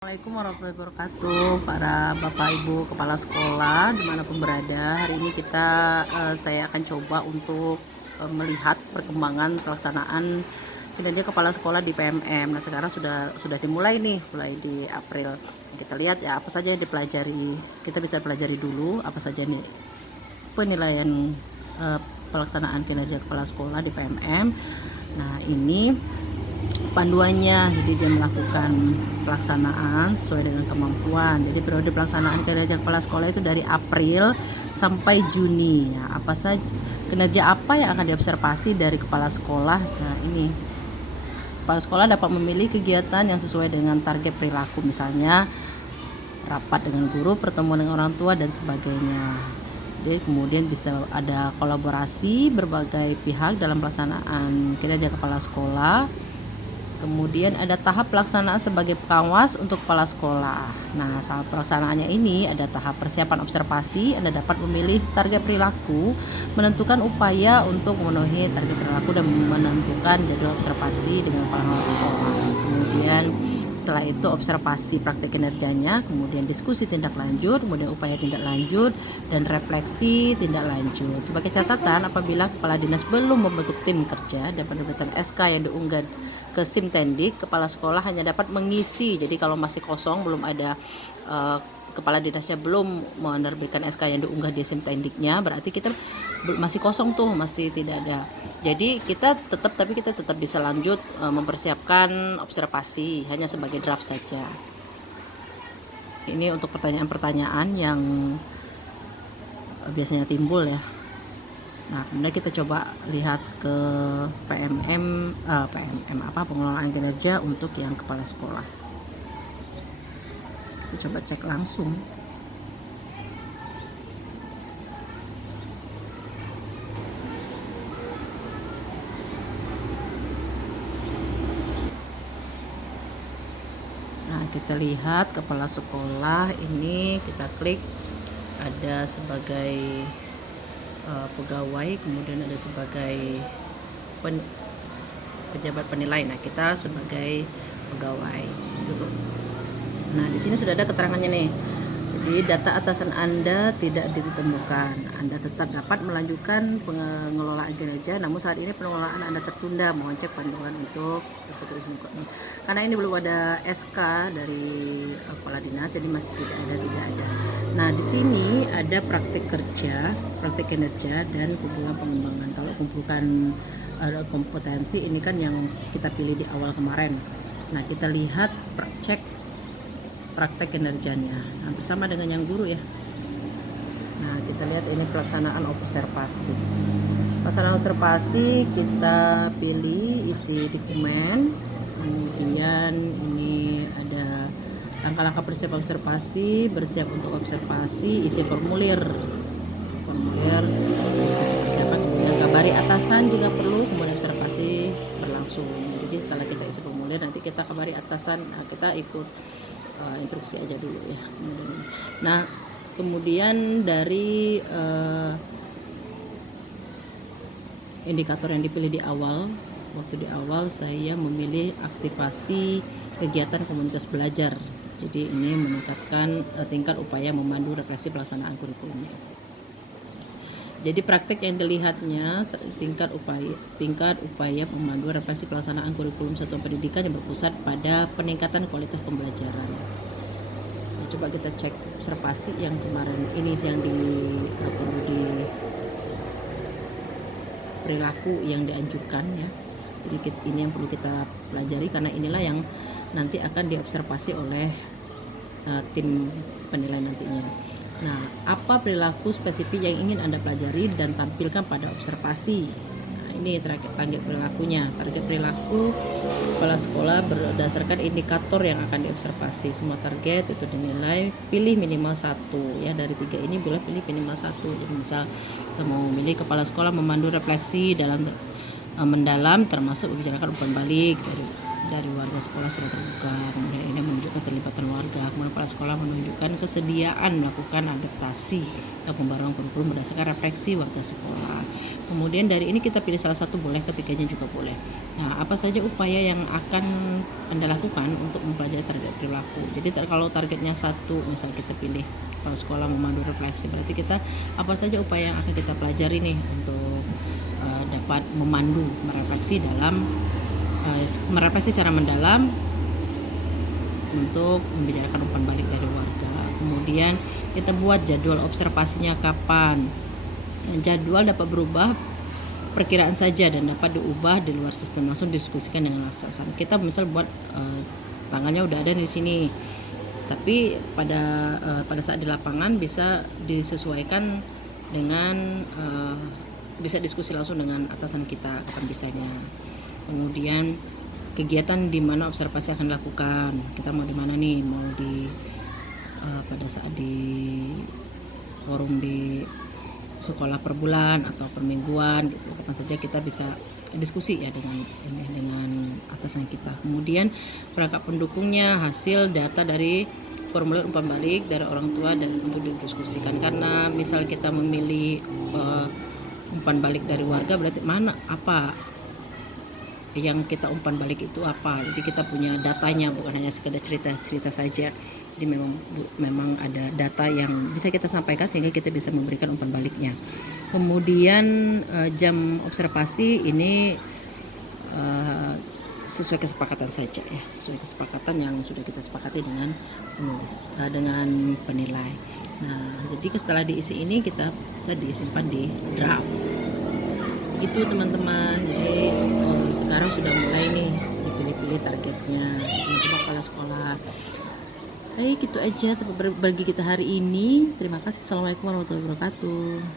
Assalamualaikum warahmatullahi wabarakatuh, para bapak ibu kepala sekolah dimanapun berada. Hari ini saya akan coba untuk melihat perkembangan pelaksanaan kinerja kepala sekolah di PMM. Nah, sekarang sudah dimulai nih, mulai di April. Kita lihat ya apa saja yang dipelajari. Kita bisa pelajari dulu apa saja nih penilaian pelaksanaan kinerja kepala sekolah di PMM. Nah, ini panduannya, jadi dia melakukan pelaksanaan sesuai dengan kemampuan. Jadi periode pelaksanaan kinerja kepala sekolah itu dari April sampai Juni ya. Apa saja kinerja apa yang akan diobservasi dari kepala sekolah? Nah, ini kepala sekolah dapat memilih kegiatan yang sesuai dengan target perilaku, misalnya rapat dengan guru, pertemuan dengan orang tua dan sebagainya. Jadi kemudian bisa ada kolaborasi berbagai pihak dalam pelaksanaan kinerja kepala sekolah. Kemudian ada tahap pelaksanaan sebagai pengawas untuk kepala sekolah. Nah, saat pelaksanaannya ini ada tahap persiapan observasi. Anda dapat memilih target perilaku, menentukan upaya untuk memenuhi target perilaku dan menentukan jadwal observasi dengan kepala sekolah. Kemudian setelah itu observasi praktik kinerjanya, kemudian diskusi tindak lanjut, kemudian upaya tindak lanjut, dan refleksi tindak lanjut. Sebagai catatan, apabila kepala dinas belum membentuk tim kerja dan penerbitan SK yang diunggah ke Simtendik, kepala sekolah hanya dapat mengisi. Jadi kalau masih kosong, belum ada kepala dinasnya belum menerbitkan SK yang diunggah di Simtendiknya, berarti kita masih kosong tuh, masih tidak ada. Jadi kita tetap bisa lanjut mempersiapkan observasi hanya sebagai draft saja. Ini untuk pertanyaan-pertanyaan yang biasanya timbul ya. Nah, kemudian kita coba lihat ke PMM pengelolaan kinerja untuk yang kepala sekolah. Kita coba cek langsung. Nah, kita lihat kepala sekolah ini, kita klik ada sebagai pegawai, kemudian ada sebagai pejabat penilai. Nah, kita sebagai pegawai gitu. Nah, di sini sudah ada keterangannya nih. Jadi data atasan Anda tidak ditemukan. Anda tetap dapat melanjutkan pengelolaan kinerja, namun saat ini pengelolaan Anda tertunda. Mohon cek panduan untuk karena ini belum ada SK dari kepala dinas, jadi masih tidak ada. Nah, di sini ada praktik kerja, praktik kinerja, dan kumpulan pengembangan. Kalau kumpulkan kompetensi ini kan yang kita pilih di awal kemarin. Nah, kita lihat cek praktek kinerjanya, nah, bersama dengan yang guru ya. Nah, kita lihat ini pelaksanaan observasi. Pelaksanaan observasi kita pilih isi dokumen, kemudian ini ada langkah-langkah persiapan observasi, bersiap untuk observasi, isi formulir, diskusi persiapan, kemudian kabari atasan jika perlu, kemudian observasi berlangsung. Jadi setelah kita isi formulir, nanti kita kabari atasan, nah, kita ikut instruksi aja dulu ya. Nah, kemudian dari indikator yang dipilih di awal, waktu di awal saya memilih aktivasi kegiatan komunitas belajar. Jadi ini meningkatkan tingkat upaya memandu refleksi pelaksanaan kurikulumnya. Jadi praktek yang dilihatnya tingkat upaya memandu refleksi pelaksanaan kurikulum satuan pendidikan yang berpusat pada peningkatan kualitas pembelajaran. Nah, coba kita cek observasi yang kemarin ini, yang di perilaku yang dianjurkan ya. Jadi ini yang perlu kita pelajari, karena inilah yang nanti akan diobservasi oleh tim penilai nantinya. Nah, apa perilaku spesifik yang ingin Anda pelajari dan tampilkan pada observasi? Nah, ini target perilakunya. Target perilaku kepala sekolah berdasarkan indikator yang akan diobservasi. Semua target itu dinilai, pilih minimal 1 ya, dari 3 ini boleh pilih minimal 1. Jadi misal kita mau memilih kepala sekolah memandu refleksi dalam mendalam, termasuk membicarakan umpan balik dari warga sekolah secara terbuka. Kemudian ini menunjukkan keterlibatan warga warga. Kemudian kepala sekolah menunjukkan kesediaan melakukan adaptasi atau pembaruan kurikulum berdasarkan refleksi warga sekolah. Kemudian dari ini kita pilih salah satu boleh, ketiganya juga boleh. Nah, apa saja upaya yang akan Anda lakukan untuk mempelajari target perilaku? Jadi kalau targetnya satu, misal kita pilih kepala sekolah memandu refleksi, berarti kita apa saja upaya yang akan kita pelajari nih untuk dapat memandu merefleksi dalam merefleksi secara mendalam untuk membicarakan umpan balik dari warga. Kemudian kita buat jadwal observasinya kapan. Jadwal dapat berubah perkiraan saja dan dapat diubah di luar sistem, langsung diskusikan dengan atasan. Kita misal buat tanggalnya udah ada di sini, tapi pada saat di lapangan bisa disesuaikan dengan bisa diskusi langsung dengan atasan kita kapan bisanya. Kemudian kegiatan di mana observasi akan dilakukan, kita mau di mana nih, mau di pada saat di forum di sekolah per bulan atau per mingguan gitu, kapan saja kita bisa diskusi ya dengan atasan kita. Kemudian perangkat pendukungnya, hasil data dari formulir umpan balik dari orang tua dan untuk didiskusikan, karena misal kita memilih umpan balik dari warga, berarti mana apa yang kita umpan balik itu apa. Jadi kita punya datanya, bukan hanya sekedar cerita saja. Jadi memang ada data yang bisa kita sampaikan sehingga kita bisa memberikan umpan baliknya. Kemudian jam observasi ini sesuai kesepakatan saja ya, sesuai kesepakatan yang sudah kita sepakati dengan penulis dengan penilai. Nah, jadi setelah diisi ini kita bisa disimpan di draft. Itu teman-teman. Jadi sekarang sudah mulai nih dipilih-pilih targetnya coba kepala sekolah. Gitu aja berbagi kita hari ini. Terima kasih. Assalamualaikum warahmatullahi wabarakatuh.